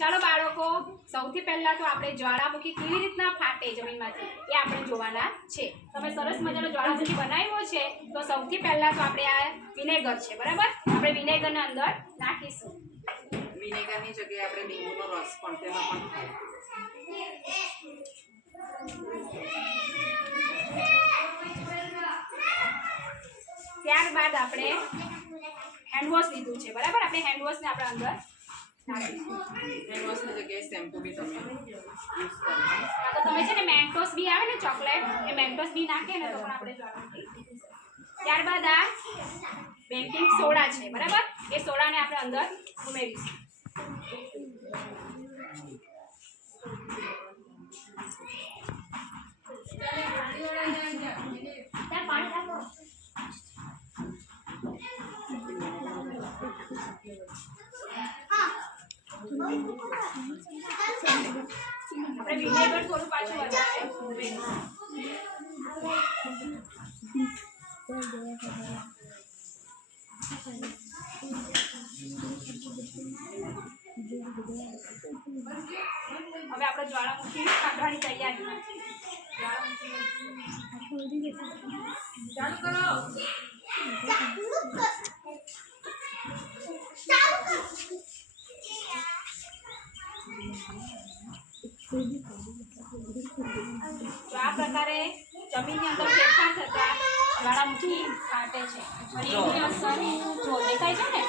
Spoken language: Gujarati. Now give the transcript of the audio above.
ચાલો બાળકો, સૌથી પહેલા તો આપણે જ્વાળામુખી કેવી રીતના ફાટે જમીનમાંથી એ આપણે જોવાના છે. તમે સરસ મજાનો જ્વાળામુખી બનાવ્યો છે, તો સૌથી પહેલા તો આપણે આ વિનેગર છે, બરાબર? આપણે વિનેગરને અંદર નાખીશું. વિનેગરની જગ્યાએ આપણે લીંબુનો રસ પણ તેમાં પણ થાય. ત્યારબાદ આપણે હેન્ડવોશ લીધું છે, બરાબર? આપણે હેન્ડવોશને આપણે અંદર હેન્ડવોશની જગ્યાએ શેમ્પુ બી તમે યુઝ કરો. તો તમે છે ને મેન્ટોસ બી આવે ને ચોકલેટ, એ મેન્ટોસ બી નાખે ને તો પણ આપણે જ્વાળામુખી. ત્યારબાદ આ બેકિંગ સોડા છે, બરાબર? એ સોડાને આપણે અંદર ઉમેરીશું. આપણે વિનેગર થોડું પાછું વધારે ઉમેરીશું. હવે આપણે જ્વાળામુખી કાઢવાની તૈયારીમાં છીએ. ચાલુ કરો. તો આ પ્રકારે જમીનની અંદર ફેરફાર થતા જ્વાળામુખી ફાટે છે. અને એની અસર જો દેખાય છે ને.